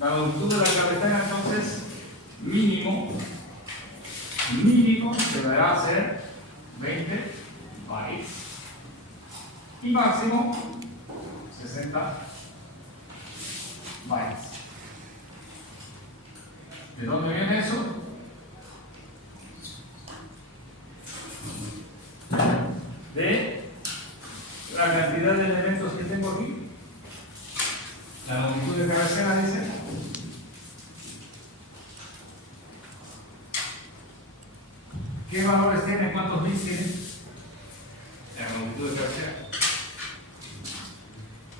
La longitud de la cabecera entonces mínimo deberá ser 20 bytes y máximo 60 bytes. ¿De dónde viene eso? De la cantidad de elementos que tengo aquí. La longitud de cabecera dice ¿qué valores tiene? ¿Cuántos bits tiene? La longitud de cabecera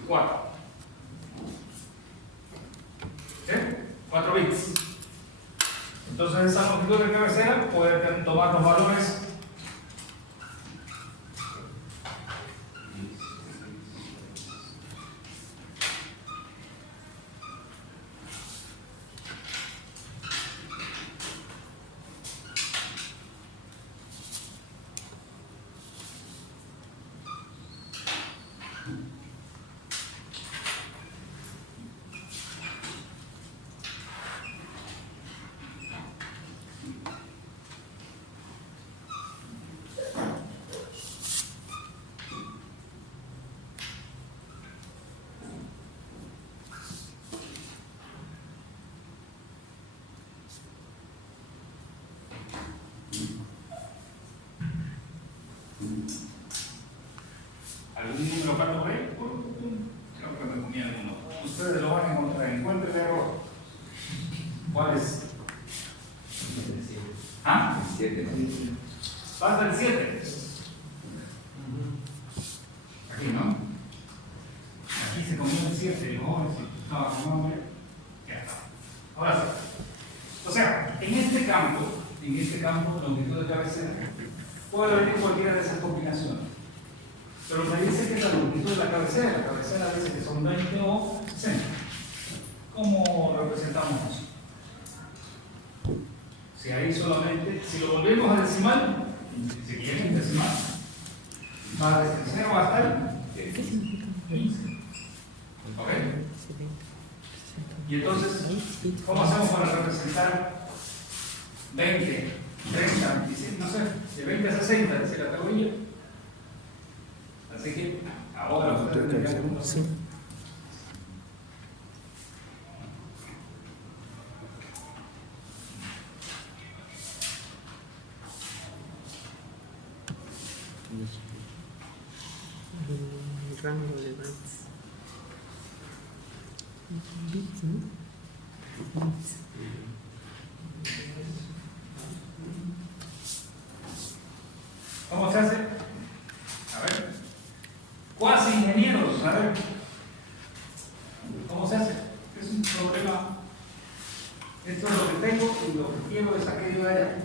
4. ¿Sí? 4 bits. Entonces esa longitud de cabecera puede tomar los valores algún número para lo ver. Creo que me comí alguno. Ustedes lo van a encontrar. Encuentren el error. ¿Cuál es? ¿Ah? 7. Falta el 7. Aquí, ¿no? Aquí se comió el 7. No, estaba con hambre. Ya está. Ahora sí. O sea, en este campo, longitud de cabecera, puede venir cualquiera de esas combinaciones. Pero me dice que es la longitud de la cabecera dice que son 20 o 60. ¿Cómo representamos eso? Si ahí solamente, si lo volvemos a decimal, si quieren decimal, va desde 0 hasta el 15. ¿Ok? Y entonces, ¿cómo hacemos para representar 20, 30, 27, no sé, de 20 a 60, dice la tablilla? Así que ahora ustedes tendrán que sí. Rango de bytes. Bits, ¿no? Bits. ¿Cómo se hace? A ver. Cuasi ingenieros, a ver. ¿Cómo se hace? Es un problema. Esto es lo que tengo y lo que quiero es aquello de allá.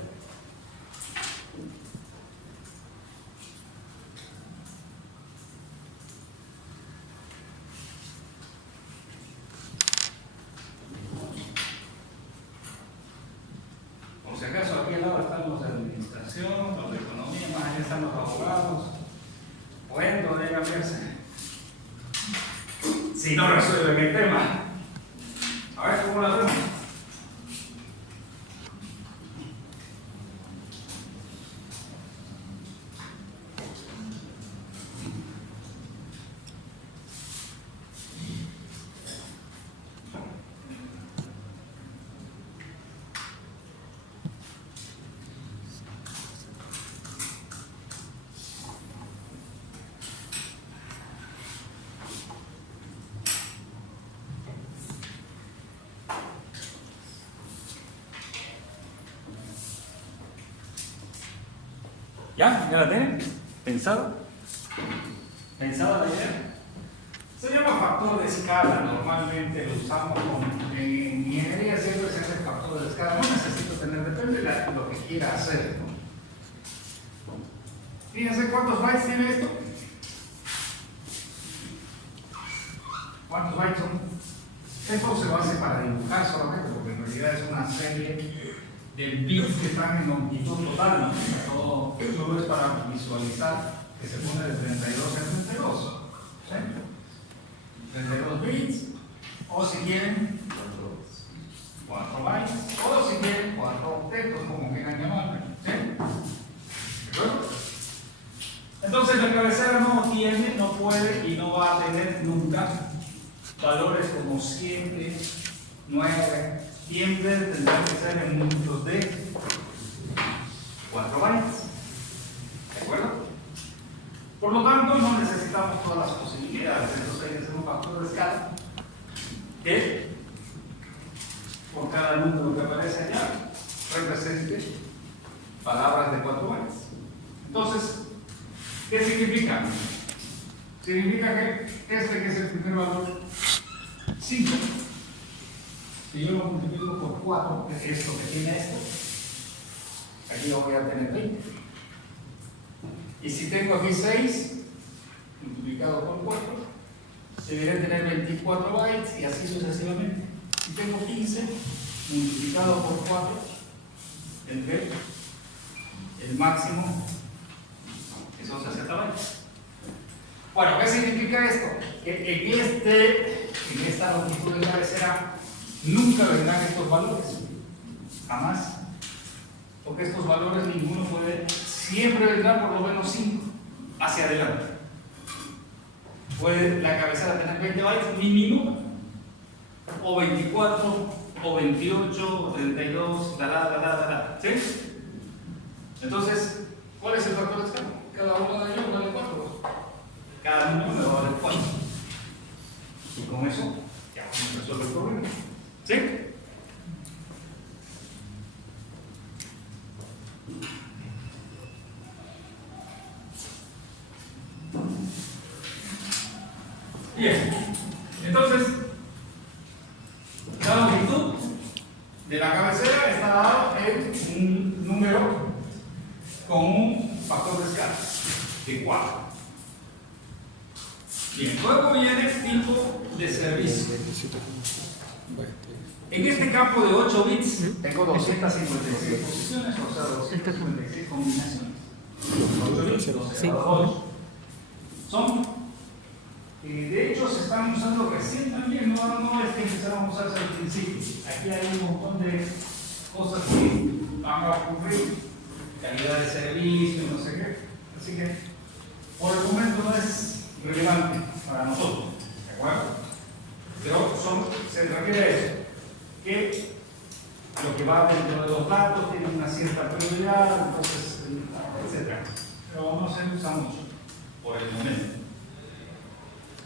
Por si acaso, aquí al lado están los de administración, los de economía, más allá están los abogados. Pueden todavía cambiarse. Si no resuelven el tema. A ver cómo lo hacemos. ¿Ya? ¿Ya la tienen? ¿Pensado? ¿Pensada la idea? Se llama factor de escala, normalmente lo usamos en ingeniería, siempre se hace factor de escala, no necesito tener, depende de lo que quiera hacer, ¿no? Fíjense cuántos bytes tiene esto. ¿Cuántos bytes son? Esto se lo hace para dibujar solamente, porque en realidad es una serie de bits que están en longitud total, ¿no? Todo es para visualizar que se pone de 32 a 32. ¿Sí? 32 bits, o si quieren, Entonces la cabecera no puede y no va a tener nunca valores como 7, 9, siempre tendrán que ser en múltiplos de 4 bytes. ¿De acuerdo? Por lo tanto, no necesitamos todas las posibilidades. Entonces hay que hacer un factor de escala que por cada número que aparece allá represente palabras de 4 bytes. Entonces, ¿qué significa? Significa que este que es el primer valor, 5, si yo lo multiplico por 4, que es esto que tiene esto, aquí lo voy a tener 20. Y si tengo aquí 6, multiplicado por 4, debería tener 24 bytes y así sucesivamente. Si tengo 15, multiplicado por 4, tendré el máximo, que son 60 bytes. Bueno, ¿qué significa esto? Que en esta longitud de cabecera nunca vendrán estos valores, jamás. Porque estos valores ninguno puede, siempre vendrá por lo menos 5 hacia adelante. Puede la cabecera tener 20 bytes mínimo, o 24, o 28, o 32, ¿sí? Entonces, ¿cuál es el factor de escala? Cada uno de ellos vale 4. Cada número me va a valer 4. Y con eso ya vamos a resolver el problema. ¿Sí? Bien. Entonces, la longitud de la cabecera está dada en un número con un factor de escala de 4. Bien, luego viene el tipo de servicio. En este campo de 8 bits tengo 256 posiciones, o sea, 256 combinaciones. 8 bits, 12 a 8. De hecho, se están usando recién también, no es que empezaron a usarse al principio. Aquí hay un montón de cosas que van a ocurrir, calidad de servicio, no sé qué. Así que, por el momento no es relevante para nosotros, ¿de acuerdo? Pero se requiere eso, que lo que va dentro de los datos tiene una cierta prioridad, entonces, etc. Pero no se usa mucho por el momento.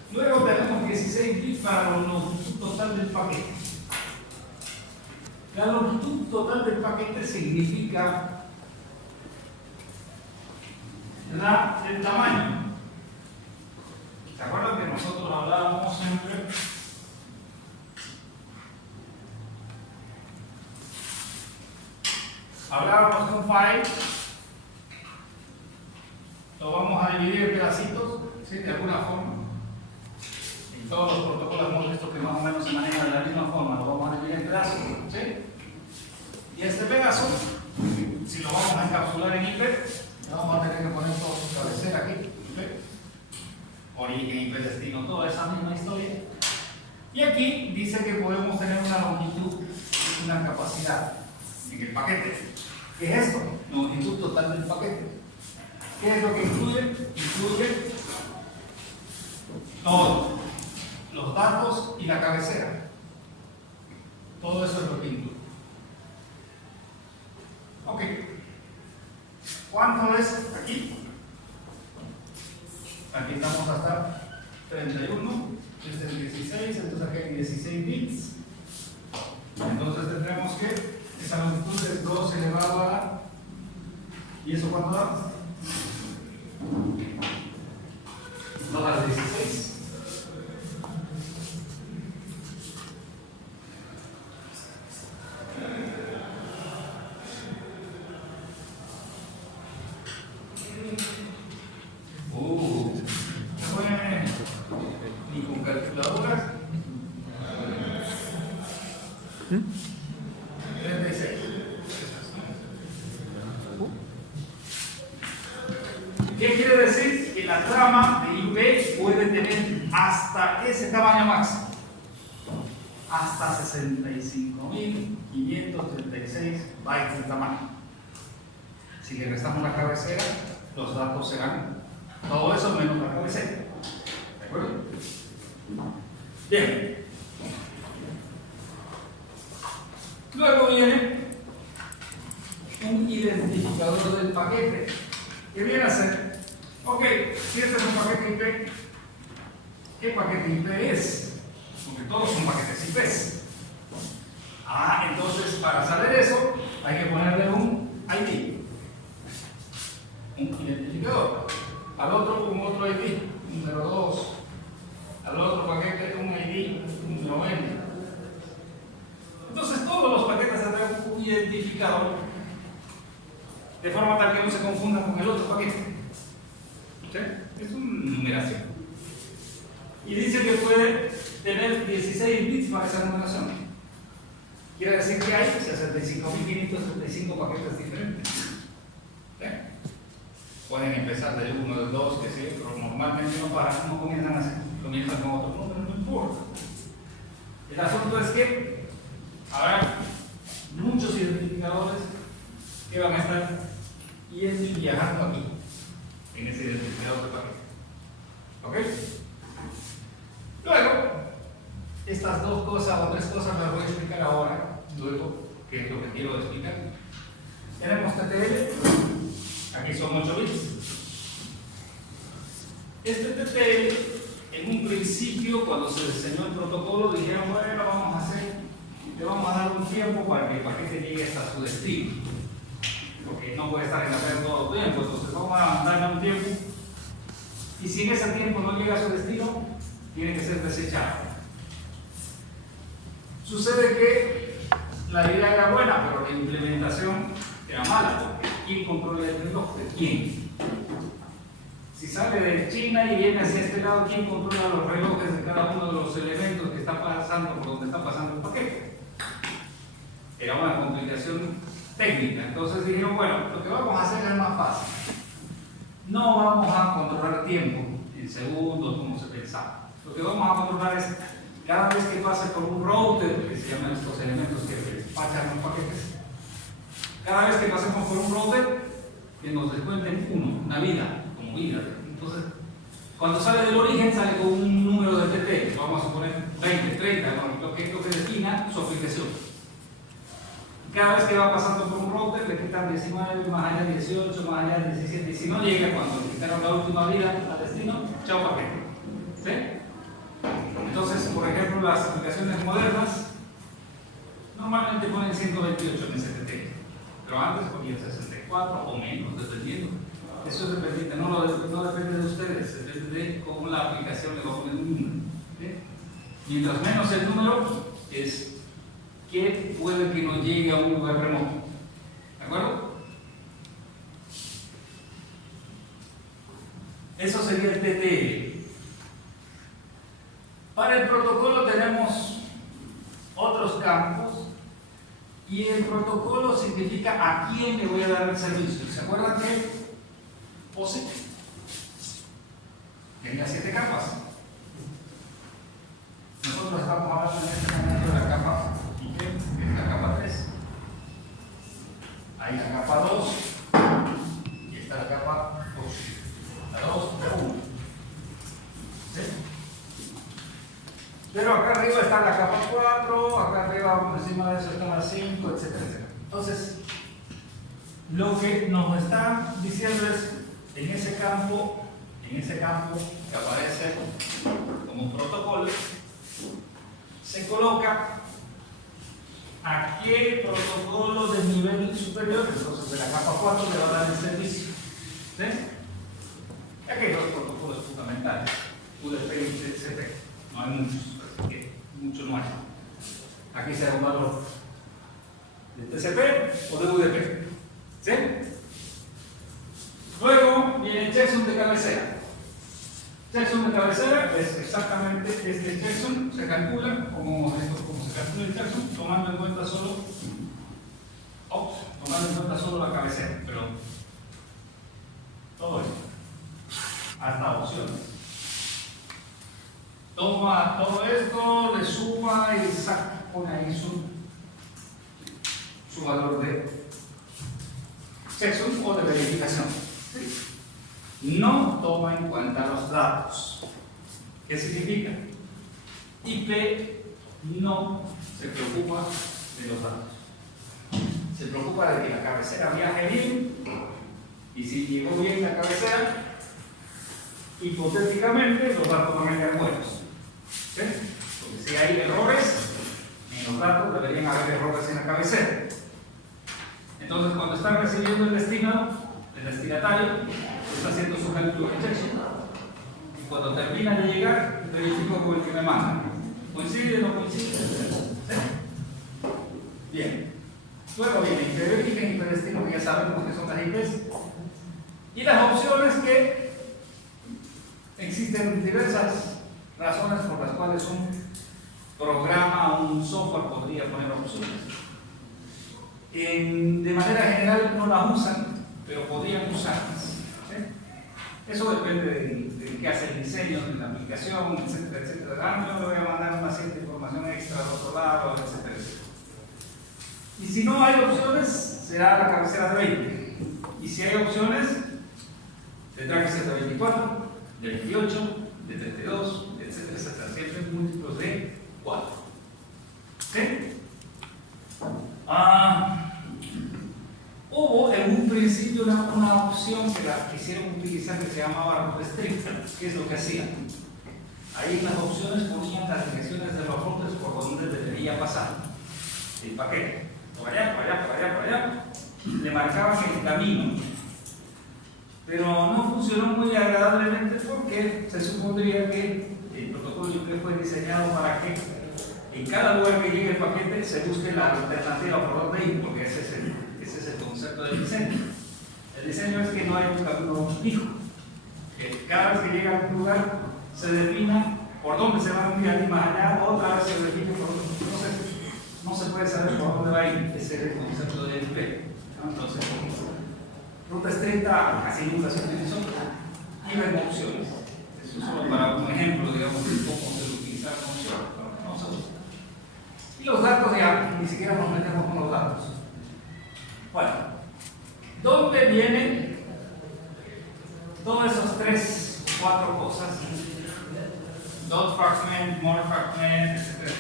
Luego tenemos 16 bits para la longitud total del paquete. La longitud total del paquete significa el tamaño. ¿Se acuerdan que nosotros hablábamos siempre? Hablábamos de un file, lo vamos a dividir en pedacitos, ¿sí? De alguna forma. En todos los protocolos hemos visto que más o menos se maneja de la misma forma, lo vamos a dividir en pedazos, ¿sí? Y este pedazo, si lo vamos a encapsular en IP, le vamos a tener que poner todo su cabecera aquí, IP, origen, IP, destino, toda esa misma historia. Y aquí dice que podemos tener una longitud, una capacidad en el paquete. ¿Qué es esto? Longitud total del paquete. ¿Qué es lo que incluye? Incluye todo, los datos y la cabecera. Todo eso es lo que incluye. Ok. ¿Cuánto es aquí? Aquí estamos hasta 31, este es 16, entonces aquí hay 16 bits. Entonces tendremos que esa longitud es 2 elevado a... ¿Y eso cuánto da? 2 a la 16. Ni con calculadoras. 36. ¿Qué quiere decir? Que la trama de IP puede tener hasta ese tamaño máximo. Hasta 65.536 bytes de tamaño. Si le restamos la cabecera, los datos serán Bien. Luego viene un identificador del paquete, que viene a ser, ok, si este es un paquete IP, ¿qué paquete IP es? Porque todos son paquetes IP. Entonces para saber eso hay que ponerle un ID, un identificador, al otro un otro ID, número 2, al otro paquete un ID, número 20. Entonces todos los paquetes tendrán un identificador de forma tal que no se confundan con el otro paquete. ¿Sí? Es una numeración. Y dice que puede tener 16 bits para esa numeración. Quiere decir que hay 65.535 paquetes diferentes. ¿Sí? Pueden empezar del 1, del 2, que sí, pero normalmente no comienzan así, comienzan con otro número, no importa. El asunto es que habrá muchos identificadores que van a estar yendo y viajando aquí, en ese identificador de paquete. ¿Ok? Luego, estas dos cosas o tres cosas las voy a explicar ahora, luego, que es lo que quiero explicar. Tenemos TTL, aquí son 8 bits. Este TTL, en un principio, cuando se diseñó el protocolo, dijeron, bueno, le vamos a dar un tiempo para que el paquete llegue hasta su destino, porque no puede estar en la red todo el tiempo, entonces vamos a darle un tiempo, y si en ese tiempo no llega a su destino, tiene que ser desechado. Sucede que la idea era buena, pero la implementación era mala, porque ¿quién controla el reloj de quién? Si sale de China y viene hacia este lado, ¿quién controla los relojes de cada uno de los elementos que está pasando por donde está pasando el paquete? Era una complicación técnica. Entonces dijeron, bueno, lo que vamos a hacer es más fácil. No vamos a controlar tiempo en segundos como se pensaba. Lo que vamos a controlar es cada vez que pase por un router, que se llaman estos elementos que despachan los paquetes, cada vez que pasemos por un router, que nos descuenten una vida, como vida. Entonces, cuando sale del origen, sale con un número de TT, vamos a suponer 20, 30, lo que defina su aplicación. Cada vez que va pasando por un router, le quitan 19, más allá 18, más allá 17, y si no llega cuando le quitaron la última vida al destino, chao paquete. ¿Sí? Entonces, por ejemplo, las aplicaciones modernas normalmente ponen 128 en STT, pero antes ponían 64 o menos, dependiendo. Eso es dependiente, no depende de ustedes, depende de cómo la aplicación le va a poner un número. ¿Sí? Mientras menos el número, es que puede que no llegue a un lugar remoto. ¿De acuerdo? Eso sería el TTL. Para el protocolo tenemos otros campos y el protocolo significa a quién le voy a dar el servicio. ¿Se acuerdan que POSIX tenía 7 capas? Nosotros estamos hablando en este momento de la capa IP, que es la capa 3. Hay la capa 2 y está la capa 2. La 2, 1. ¿Sí? Pero acá arriba está la capa 4, acá arriba encima de eso está la 5, etcétera, etcétera. Entonces, lo que nos está diciendo es, en ese campo que aparece como protocolo, se coloca a qué protocolo de nivel superior, entonces de la capa 4 le va a dar el servicio. ¿Sí? Aquí hay dos protocolos fundamentales, UDP y TCP, no hay muchos. Que mucho no hay. Aquí se da un valor de TCP o de UDP. ¿Sí? Luego viene el checksum de cabecera. Checksum de cabecera es exactamente este checksum, se calcula como se calcula el checksum, tomando en cuenta solo la cabecera, pero todo esto, hasta opciones. Toma todo esto, le suma y saca, pone ahí su valor de checksum o de verificación. ¿Sí? No toma en cuenta los datos. ¿Qué significa? IP no se preocupa de los datos. Se preocupa de que la cabecera viaje bien, y si llegó bien la cabecera, hipotéticamente los datos van a llegar buenos. ¿Sí? Porque si hay errores en los datos, deberían haber errores en la cabecera. Entonces, cuando está recibiendo el destinatario está haciendo su help to rejection. Y cuando termina de llegar, verifico con el que me manda. ¿Coincide o no coincide? ¿Sí? Bien. Luego viene hiperorigen, hiperdestino, que ya sabemos que son las IPs. Y las opciones que existen diversas razones por las cuales un programa o un software podría poner opciones. De manera general no las usan, pero podrían usarlas. ¿Sí? Eso depende de qué hace el diseño de la aplicación, etcétera, etcétera. Yo le voy a mandar una cierta información extra al otro lado, etcétera, etcétera. Y si no hay opciones, será la cabecera de 20. Y si hay opciones, tendrá que ser de 24, de 28, de 32, etcétera, etcétera. Siempre múltiplos de 4. ¿Sí? Hubo en un principio una opción que la quisieron utilizar que se llamaba root restrictor. ¿Qué es lo que hacían? Ahí en las opciones ponían las direcciones de los routers por donde debería pasar el paquete. Por allá, por allá, por allá, por allá. Le marcaban el camino. Pero no funcionó muy agradablemente porque se supondría que el protocolo IP fue diseñado para que en cada lugar que llegue el paquete se busque la alternativa por donde ir, porque ese es el concepto del diseño. El diseño es que no hay un camino fijo, que cada vez que llega a un lugar se defina por dónde se va a enviar y más allá otra vez se define por dónde. Entonces no se puede saber por dónde va a ir. Ese es el concepto del IP. ¿No? Entonces, ruta estricta casi nunca se utilizó y ven opciones. Eso es solo para un ejemplo, digamos, de cómo se utiliza opciones. No se usa. Y los datos ya, ni siquiera nos metemos con los datos. Bueno, ¿dónde vienen todas esas 3 o 4 cosas? Dot fragment, more fragment, etc.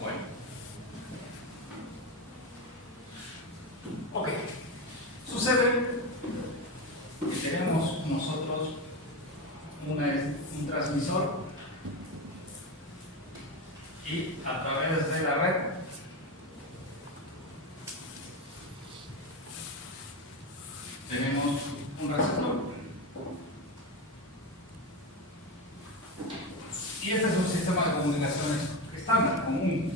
Bueno. Ok. Sucede que tenemos nosotros un transmisor y a través de la red tenemos un receptor. Y este es un sistema de comunicaciones estándar, común.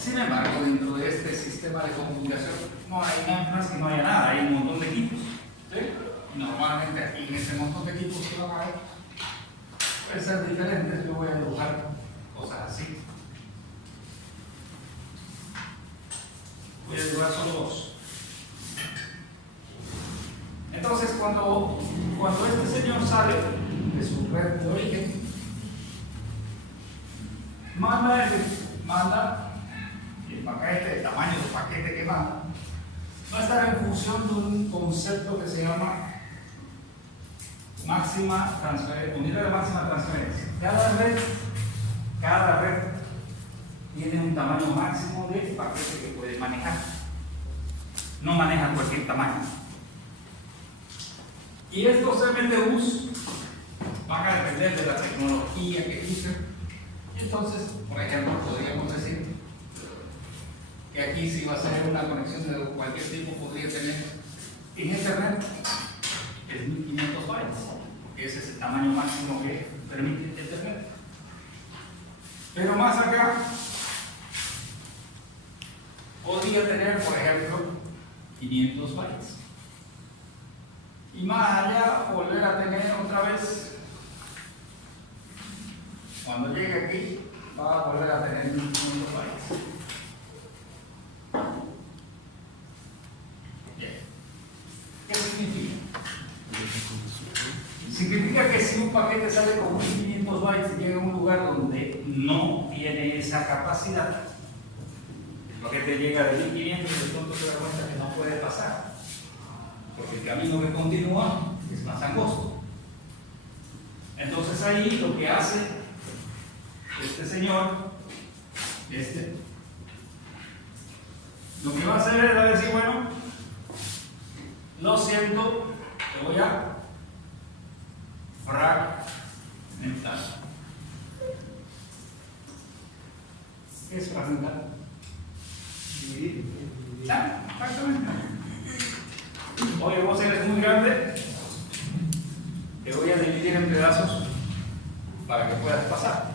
Sin embargo, dentro de este sistema de comunicación no es que no haya nada, hay un montón de equipos. ¿Sí? Y normalmente aquí en ese montón de equipos que van a ver pueden ser diferentes. Yo voy a dibujar cosas así. Voy a dibujar solo 2. Entonces, cuando este señor sale de su red de origen, manda el paquete, el tamaño del paquete que manda, va a estar en función de un concepto que se llama máxima transferencia, unidad de máxima transferencia. Cada red tiene un tamaño máximo de paquete que puede manejar. No maneja cualquier tamaño. Y estos MTUs van a depender de la tecnología que usen. Entonces, por ejemplo, podríamos decir que aquí si va a ser una conexión de cualquier tipo podría tener en Ethernet es 1500 bytes, que ese es el tamaño máximo que permite Ethernet. Pero más acá podría tener, por ejemplo, 500 bytes. Y más allá volver a tener otra vez, cuando llegue aquí, va a volver a tener 1500 bytes. Bien. ¿Qué significa? Significa que si un paquete sale con 1500 bytes y llega a un lugar donde no tiene esa capacidad, el paquete llega de 1500 y de pronto se da cuenta que no puede pasar. ¿Por porque el camino que continúa es más angosto. Entonces ahí lo que hace este señor, lo que va a hacer es decir, bueno, lo siento, te voy a fragmentar. ¿Qué es fragmentar? Dividir. Ya, exactamente. Oye, vos eres muy grande, te voy a dividir en pedazos para que puedas pasar.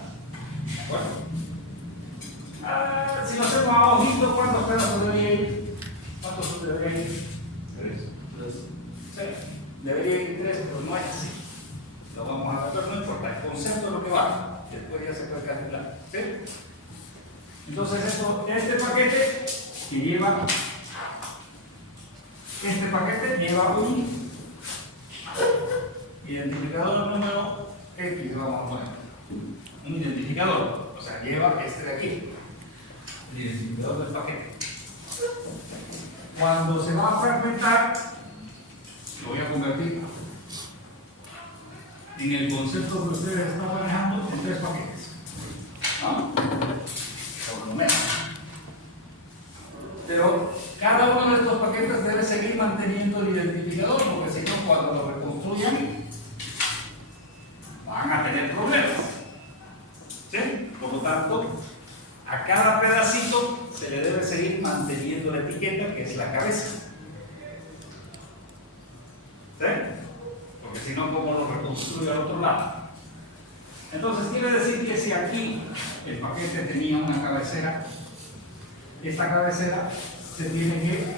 ¿De acuerdo? Si lo hacemos a ojito, ¿cuántos pedazos debería ir? ¿Cuántos debería ir? 3. Sí, debería ir 3, pero no es así. Lo vamos a ver, no importa, el concepto es lo que va. Después ya se puede calcular. ¿Sí? Entonces, este paquete que lleva. Este paquete lleva un identificador número X, vamos a poner. Un identificador, o sea, lleva este de aquí. El identificador del paquete. Cuando se va a fragmentar, lo voy a convertir en el concepto que ustedes están manejando en 3 paquetes. ¿No? Por lo menos. Pero cada uno de estos paquetes debe seguir manteniendo el identificador, porque si no, cuando lo reconstruyan, van a tener problemas. ¿Sí? Por lo tanto, a cada pedacito se le debe seguir manteniendo la etiqueta, que es la cabeza. ¿Sí? Porque si no, ¿cómo lo reconstruye al otro lado? Entonces, quiere decir que si aquí el paquete tenía una cabecera, esta cabecera se tiene que,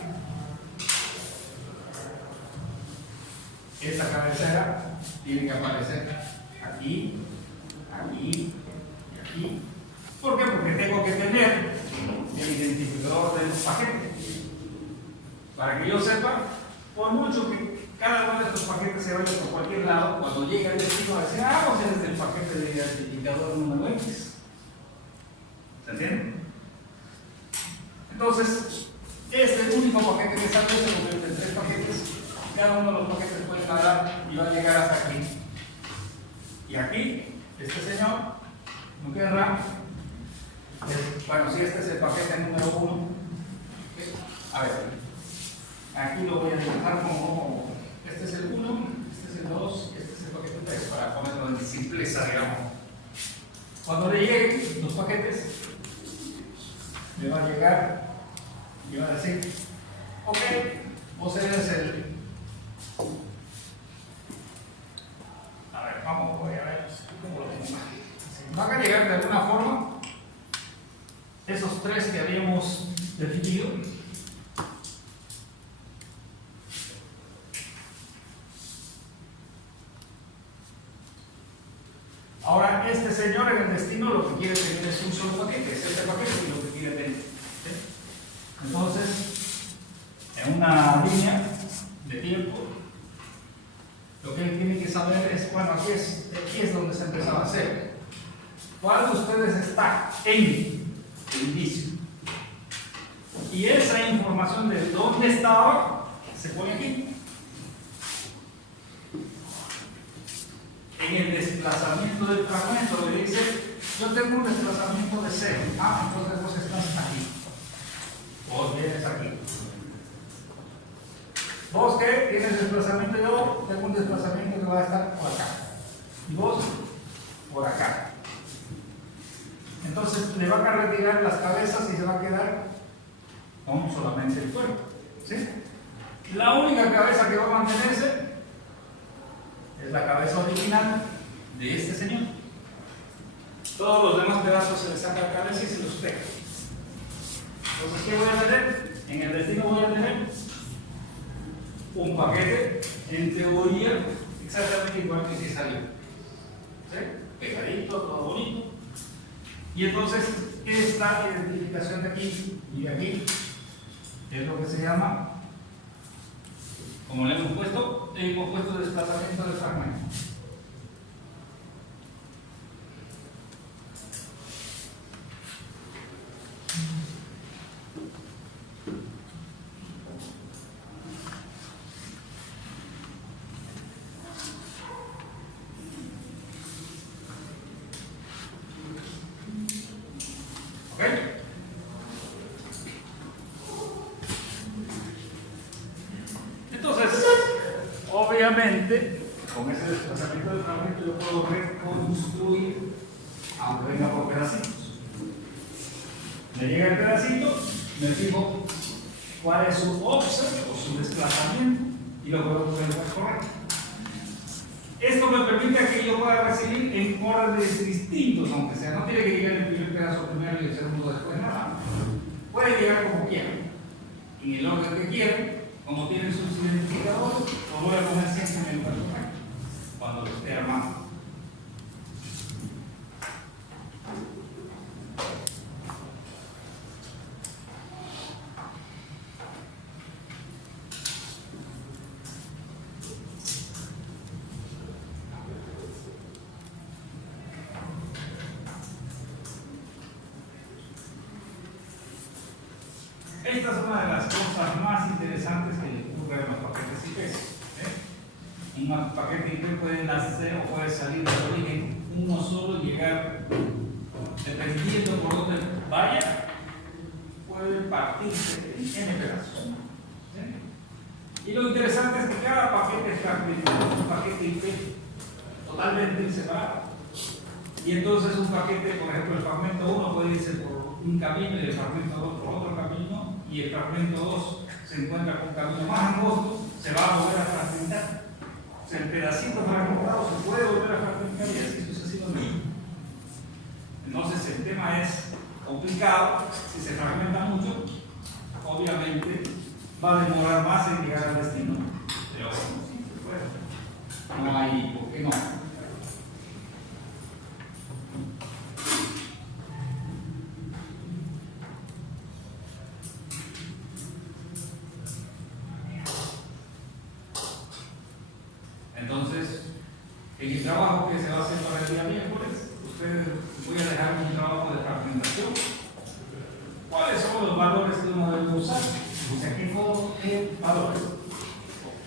esta cabecera tiene que aparecer aquí, aquí y aquí. ¿Por qué? Porque tengo que tener el identificador del paquete para que yo sepa, por mucho que cada uno de estos paquetes se vaya por cualquier lado, cuando llegue al destino va a decir, pues este es el paquete de identificador número X. ¿Se entiende? Entonces, este es el único paquete que sale, se convierte en 3 paquetes. Cada uno de los paquetes puede jalar y va a llegar hasta aquí. Y aquí, este señor no querrá. Bueno, si este es el paquete número 1, a ver, aquí lo voy a dibujar como este es el 1, este es el 2, este es el paquete 3, para ponerlo en simpleza, digamos. Cuando le lleguen los paquetes, le va a llegar y va a decir, ok, vos eres el. A ver, voy a ver cómo lo pongo. Van a llegar de alguna forma esos 3 que habíamos definido. Ahora, este señor en el destino lo que quiere tener es un solo paquete, es este paquete y lo que quiere tener. ¿Sí? Entonces, en una línea de tiempo, lo que él tiene que saber es, bueno, aquí es donde se empezaba a hacer. ¿Cuál de ustedes está en el inicio? Y esa información de dónde estaba se pone aquí. En el desplazamiento del fragmento le dice, yo tengo un desplazamiento de 0. Entonces vos estás aquí. Vos vienes aquí. ¿Vos qué? Tienes desplazamiento, yo tengo un desplazamiento que va a estar por acá. Y vos por acá. Entonces le van a retirar las cabezas y se va a quedar con solamente el cuerpo. ¿Sí? La única cabeza que va a mantenerse es la cabeza original de este señor. Todos los demás pedazos se les saca la cabeza y se los pega. Entonces, ¿qué voy a tener? En el destino voy a tener un paquete, en teoría, exactamente igual que si salió. ¿Sí? Pegadito, todo bonito. Y entonces, esta identificación de aquí y de aquí es lo que se llama, como le hemos puesto desplazamiento del fragmento. obviamente, con ese desplazamiento del fragmento yo puedo reconstruir, aunque venga por pedacitos. Me llega el pedacito, me fijo cuál es su offset o su desplazamiento y lo puedo poner correcto. Esto me permite que yo pueda recibir en órdenes distintos, aunque sea. No tiene que llegar el primer pedazo primero y el segundo después, nada. Puede llegar como quiera, en el orden que quiera, como tienen sus identificadores, lo voy a poner siempre en el personaje, cuando lo esté armando. Esta es una de las cosas más interesantes que ocurre en los paquetes IP. Un paquete IP puede nacer o puede salir del origen uno solo y llegar, dependiendo por dónde vaya, puede partirse en N pedazos. Y lo interesante es que cada paquete fragmentado es un paquete IP totalmente separado. Y entonces un paquete, por ejemplo, el fragmento 1 puede irse por un camino y el fragmento 2 por otro camino, y el fragmento 2 se encuentra con un camino más angosto, se va a volver a fragmentar. O sea, el pedacito fragmentado se puede volver a fragmentar y así sucesivamente. Entonces el tema es complicado. Si se fragmenta mucho, obviamente va a demorar más en llegar al destino. Pero sí se puede. No hay, ¿por qué no? Entonces, en el trabajo que se va a hacer para el día miércoles, ustedes voy a dejar un trabajo de fragmentación. ¿Cuáles son los valores que uno debe usar? O sea, ¿qué valores?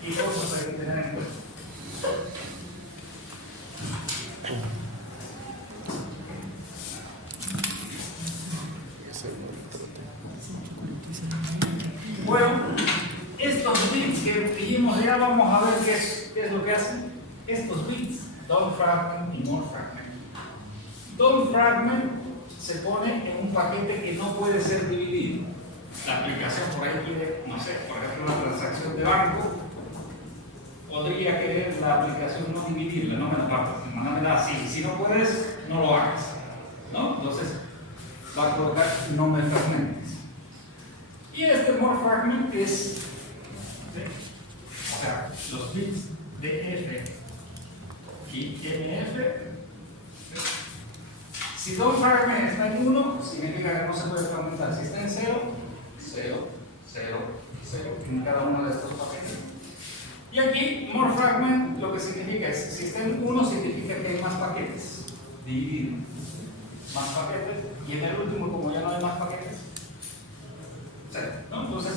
¿Qué cosas hay que tener en cuenta? Bueno, estos bits que dijimos ya, vamos a ver qué es lo que hacen. Estos bits, double fragment y more fragment. Double fragment se pone en un paquete que no puede ser dividido. La aplicación por ahí quiere, no sé, por ejemplo, una transacción de banco, podría querer la aplicación no dividirla, no me la partas, mándamela así. Si no puedes, no lo hagas, ¿no? Entonces, va a colocar no me fragmentes. Y este more fragment es, ¿sí? O sea, los bits de F y NF. Si dos fragments están en 1, significa que no se puede fragmentar. Si está en 0, 0, 0, 0 en cada uno de estos paquetes. Y aquí, more fragment, lo que significa es, si está en 1, significa que hay más paquetes. Dividido. Más paquetes. Y en el último, como ya no hay más paquetes, 0, ¿no? Entonces,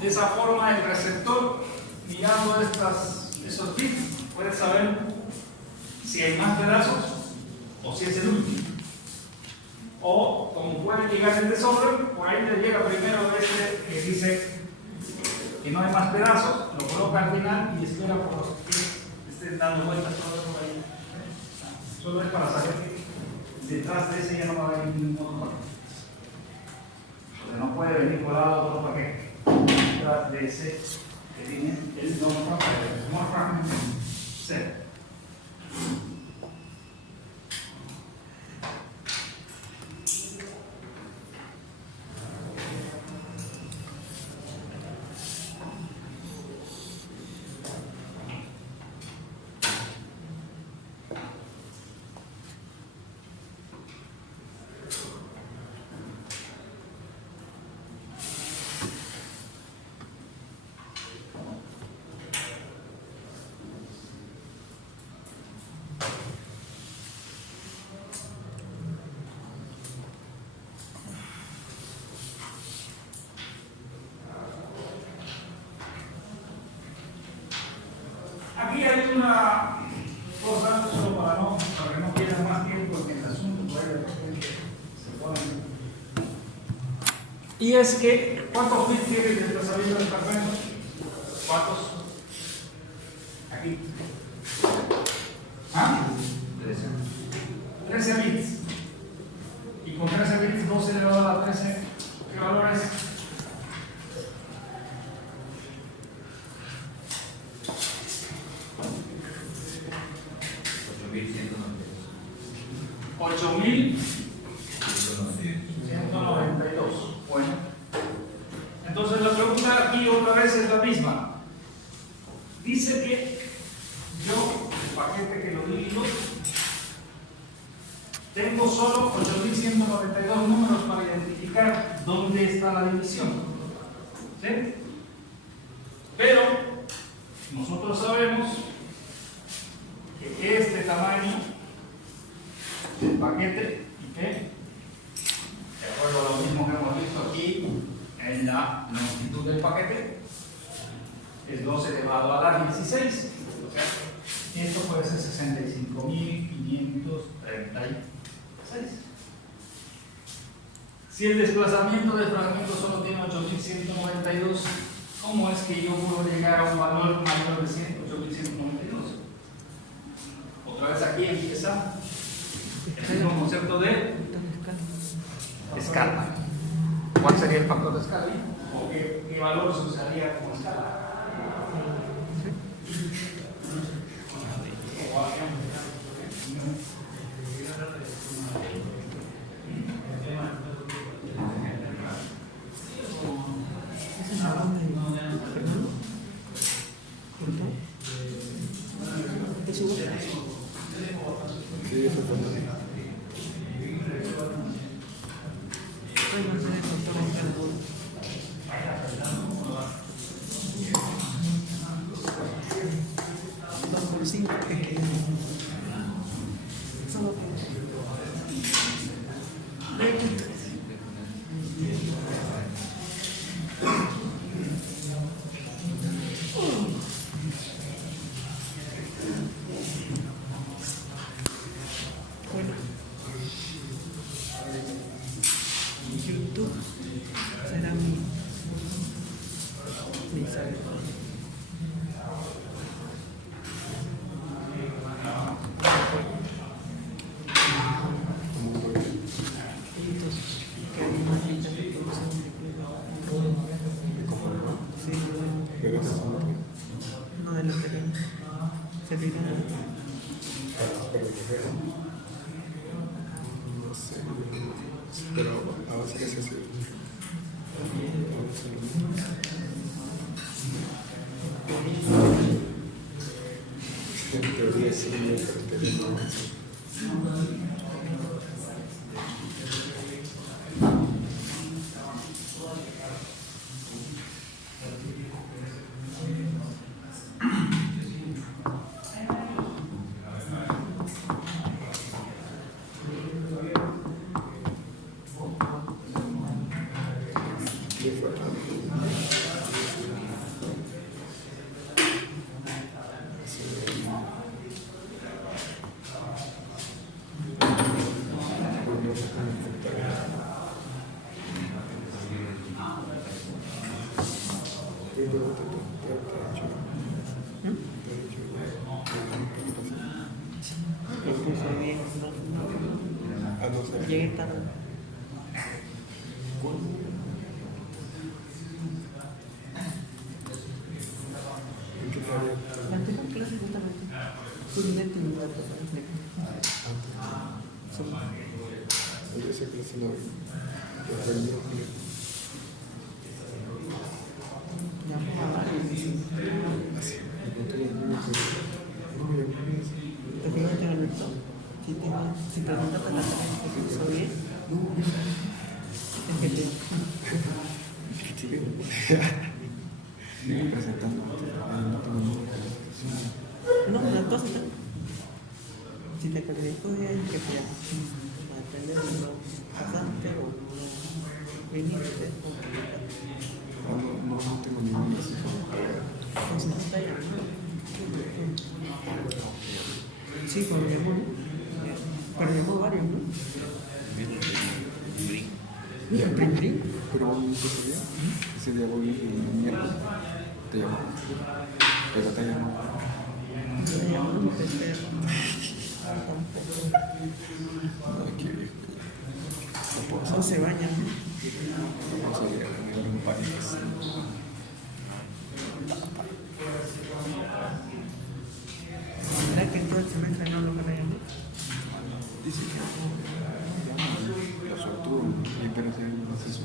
de esa forma, el receptor, mirando esos bits, puede saber si hay más pedazos o si es el último. O, como puede llegar el desorden, por ahí le llega primero este que dice que no hay más pedazos, lo coloca al final y espera por los que estén dando vueltas todo por ahí. Solo es para saber que detrás de ese ya no va a haber ningún otro paquete. Porque no puede venir colado otro paquete detrás de ese que tiene el more fragment 0. Aquí hay una cosa, solo para que no pierdan más tiempo en el asunto, por ahí de repente se ponen. Y es que, ¿cuántos bits tiene el desplazamiento del fragmento? ¿Cuántos? aquí. ¿Ah? 13 bits. Y con 13 bits, 12 elevado a la 13, ¿qué valor es? 8.192. Bueno. Entonces la pregunta aquí otra vez es la misma. Dice que yo, el paquete que lo divido, tengo solo 8.192 números para identificar dónde está la división. ¿Sí? Pero nosotros sabemos que este tamaño del paquete y que, de acuerdo a lo mismo que hemos visto aquí en la longitud del paquete, es 12 elevado a la 16. O sea, esto puede ser 65.536. Si el desplazamiento del fragmento solo tiene 8.192, ¿cómo es que yo puedo llegar a un valor mayor de 8.192? Otra vez aquí empieza el mismo concepto de escala. ¿Cuál sería el factor de escala? ¿O qué valor se usaría como escala? YouTube será mi saber. No de los pequeños. Se dirá. Pero a base que se hace. En teoría sí, pero en teoría no. Llegué tarde. ¿En qué área? La tengo en clase justamente. Fulminante y mi gato. Yo sé que se lo aprendí. Ya fue a varios. Así, me contó los niños. Te fijas en el lector. Si preguntas a la gente que usó bien, es que te. Me presentando. No, las cosas. Si te acredito de ahí, que fue a aprender, no pasaste o viniste o No tengo ningún necesidad. Sí, con mi hermano. Pero llamó varios, ¿no? ¿El primer? Pero un día, ese día voy el miércoles, te llamo. Pero te llamo. te espero. Ay, qué viejo. No puedo No se bañan. vamos a ir a comer un país. ¿Será que todo el semestre no lo van a llamar? Dice que no, lo sortudo y apenas hay un proceso.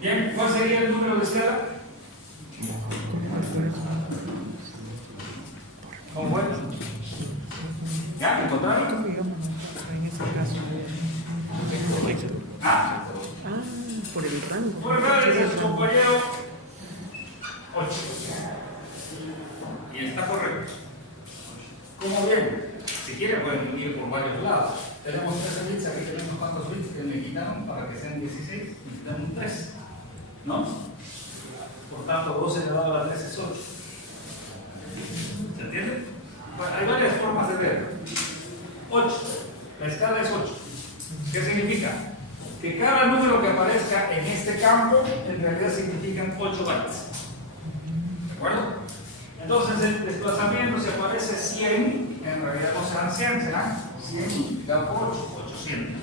Bien, ¿cuál sería el número de escala? ¿Cómo fue? ¿Ya? ¿Me encontraron? Digamos, en ese caso. Ah, Por el rango. por acá dice su compañero 8. Y está correcto. ¿Cómo bien? Si quieren pueden ir por varios lados. Tenemos 13 bits, aquí tenemos cuántos bits que me quitaron para que sean 16 y quitamos 3. ¿No? Por tanto, 12 elevado a la 3 es 8. ¿Se entiende? Bueno, hay varias formas de ver. 8. La escala es 8. ¿Qué significa? Que cada número que aparezca en este campo en realidad significan 8 bytes. ¿De acuerdo? Entonces el desplazamiento, si aparece 100, en realidad no serán 100, serán 100 multiplicado por 8, 800.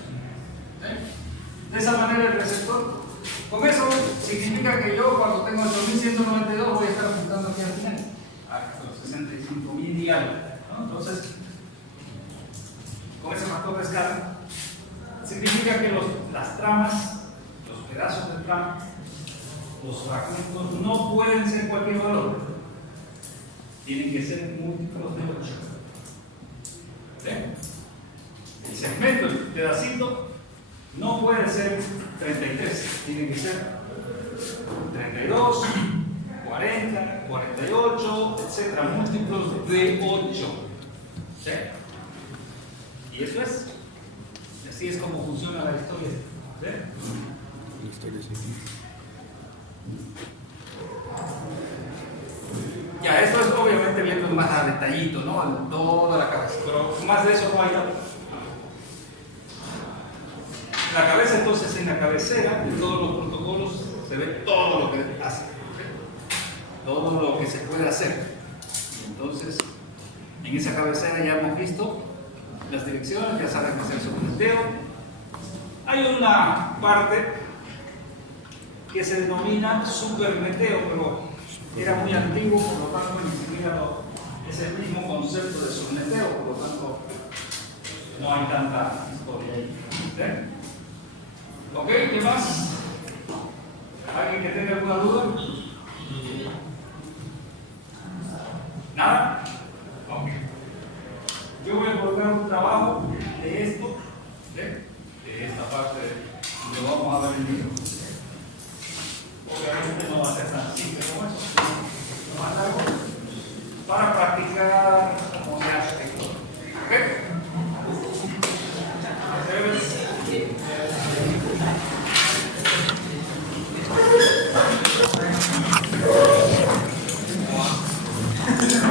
¿Sí? De esa manera el receptor, con eso significa que yo cuando tengo 8192 voy a estar apuntando aquí al final, a los 65.000 y algo, ¿no? Entonces, con ese factor de escala, significa que las tramas, los pedazos de trama, los fragmentos no pueden ser cualquier valor. Tienen que ser múltiplos de 8. ¿Sí? El segmento, el pedacito, no puede ser 33. Tiene que ser 32, 40, 48, etc. Múltiplos de 8. ¿Sí? Y eso es. Así es como funciona la historia. ¿Sí? La historia sí. Ya, esto es obviamente viendo más a detallito, ¿no? Toda la cabeza, pero más de eso no hay nada. La cabeza, entonces, en la cabecera de todos los protocolos se ve todo lo que hace, ¿sí? Todo lo que se puede hacer. Entonces, en esa cabecera ya hemos visto las direcciones, ya saben que es el submeteo. Hay una parte que se denomina supermeteo, pero era muy antiguo, por lo tanto ni siquiera es el mismo concepto de submeteo, por lo tanto no hay tanta historia ahí. ¿Sí? ¿Ok? ¿Qué más? ¿Alguien que tenga alguna duda? ¿Nada? Ok. Yo voy a colocar un trabajo de esto, ¿sí? De esta parte donde vamos a ver el video. Obviamente no va a ser tan simple como eso, no más largo, para practicar como se hace esto. ¿Ok? Entonces,